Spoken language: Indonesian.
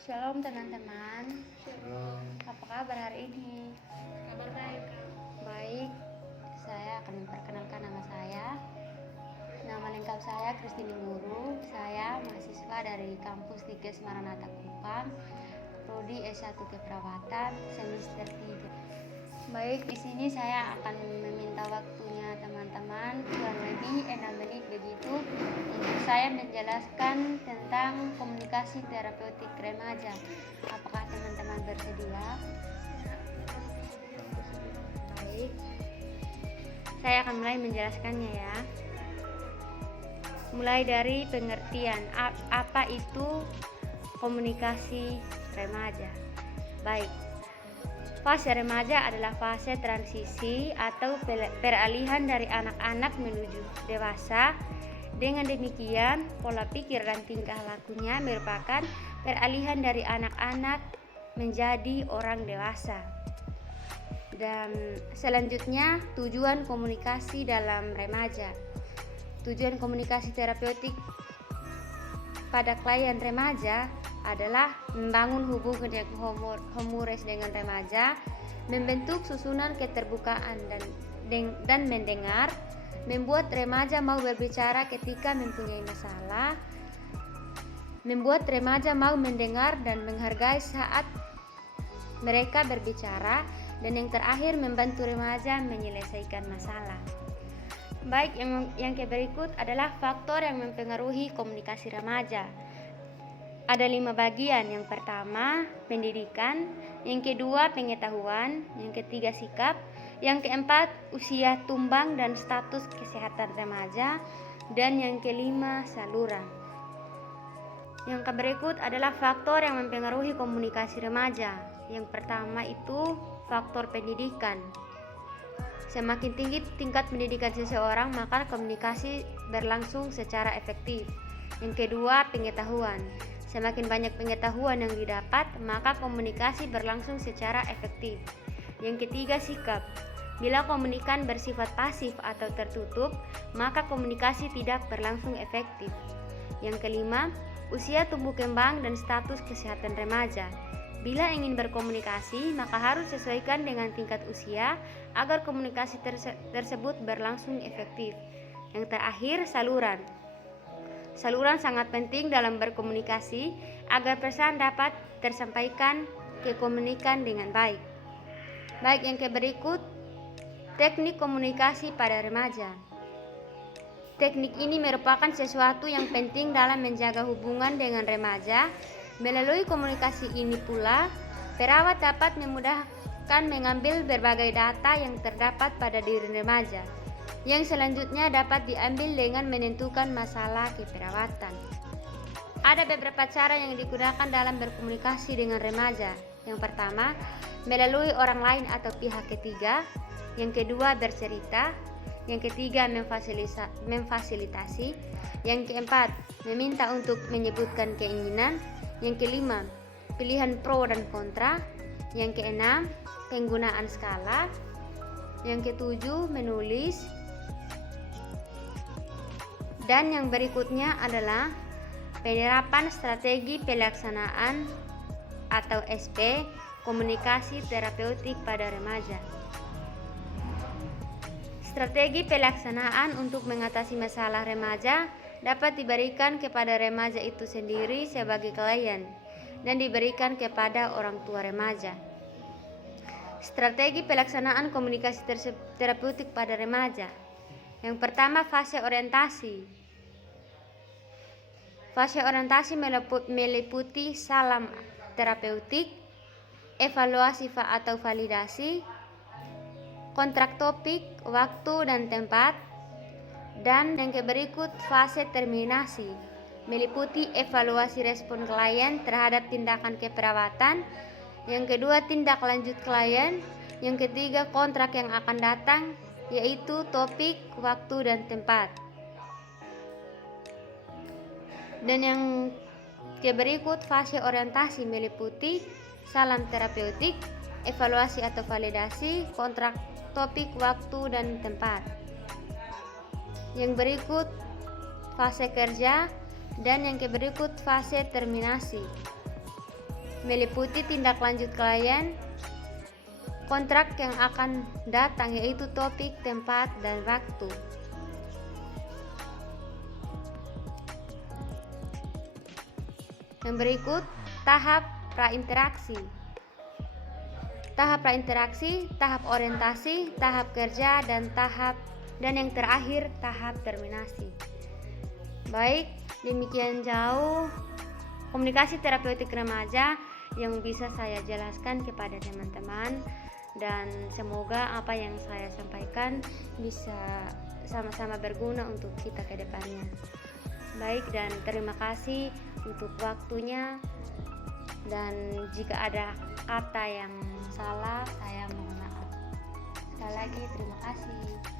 Shalom teman-teman, Shalom. apa kabar hari ini? Kabar baik. Baik, saya akan memperkenalkan nama saya. Nama lengkap saya Christine Guru. Saya mahasiswa dari kampus 3 Maranatha Kupang, prodi S1 Keperawatan semester 3. Baik, di sini saya akan meminta waktunya teman-teman kurang lebih 6 menit begitu untuk saya menjelaskan tentang komunikasi terapeutik remaja. Apakah teman-teman bersedia? Baik, saya akan mulai menjelaskannya ya. Mulai dari pengertian apa itu komunikasi remaja. Baik, fase remaja adalah fase transisi atau peralihan dari anak-anak menuju dewasa. Dengan demikian, pola pikir dan tingkah lakunya merupakan peralihan dari anak-anak menjadi orang dewasa. Dan selanjutnya, tujuan komunikasi dalam remaja. Tujuan komunikasi terapeutik pada klien remaja adalah membangun hubungan yang harmonis dengan remaja, membentuk susunan keterbukaan dan mendengar, membuat remaja mau berbicara ketika mempunyai masalah, membuat remaja mau mendengar dan menghargai saat mereka berbicara, dan yang terakhir membantu remaja menyelesaikan masalah. Baik, yang berikut adalah faktor yang mempengaruhi komunikasi remaja. Ada 5 bagian. Yang pertama, pendidikan. Yang kedua, pengetahuan. Yang ketiga, sikap. Yang keempat, usia tumbang dan status kesehatan remaja. Dan yang kelima, saluran. Yang berikut adalah faktor yang mempengaruhi komunikasi remaja. Yang pertama itu faktor pendidikan. Semakin tinggi tingkat pendidikan seseorang, maka komunikasi berlangsung secara efektif. Yang kedua, pengetahuan. Semakin banyak pengetahuan yang didapat, maka komunikasi berlangsung secara efektif. Yang ketiga, sikap. Bila komunikan bersifat pasif atau tertutup, maka komunikasi tidak berlangsung efektif. Yang kelima, usia tumbuh kembang dan status kesehatan remaja. Bila ingin berkomunikasi, maka harus sesuaikan dengan tingkat usia agar komunikasi tersebut berlangsung efektif. Yang terakhir, saluran. Saluran sangat penting dalam berkomunikasi agar pesan dapat tersampaikan ke komunikan dengan baik. Baik, yang berikut, teknik komunikasi pada remaja. Teknik ini merupakan sesuatu yang penting dalam menjaga hubungan dengan remaja. Melalui komunikasi ini pula, perawat dapat memudahkan mengambil berbagai data yang terdapat pada diri remaja, yang selanjutnya dapat diambil dengan menentukan masalah keperawatan. Ada beberapa cara yang digunakan dalam berkomunikasi dengan remaja. Yang pertama, melalui orang lain atau pihak ketiga. Yang kedua, bercerita. Yang ketiga, memfasilitasi. Yang keempat, meminta untuk menyebutkan keinginan. Yang kelima, pilihan pro dan kontra. Yang keenam, penggunaan skala. Yang ketujuh, menulis. Dan yang berikutnya adalah penerapan strategi pelaksanaan atau SP, komunikasi terapeutik pada remaja. Strategi pelaksanaan untuk mengatasi masalah remaja dapat diberikan kepada remaja itu sendiri sebagai klien dan diberikan kepada orang tua remaja. Strategi pelaksanaan komunikasi terapeutik pada remaja. Yang pertama, fase orientasi. Fase orientasi meliputi salam terapeutik, evaluasi atau validasi, kontrak topik, waktu dan tempat. Dan yang berikut, fase terminasi, meliputi evaluasi respon klien terhadap tindakan keperawatan. Yang kedua, tindak lanjut klien. Yang ketiga, kontrak yang akan datang, yaitu topik, waktu dan tempat. Dan yang berikut, fase orientasi meliputi salam terapeutik, evaluasi atau validasi, kontrak topik, waktu dan tempat. Yang berikut, fase kerja. Dan yang berikut, fase terminasi. meliputi tindak lanjut klien kontrak yang akan datang, yaitu topik, tempat, dan waktu. Yang berikut, tahap prainteraksi. Tahap prainteraksi, tahap orientasi, tahap kerja, dan yang terakhir tahap terminasi. Baik, demikian jauh komunikasi terapeutik remaja yang bisa saya jelaskan kepada teman-teman, dan semoga apa yang saya sampaikan bisa sama-sama berguna untuk kita ke depannya. Baik, dan terima kasih untuk waktunya, dan jika ada kata yang salah saya mohon maaf. Sekali lagi terima kasih.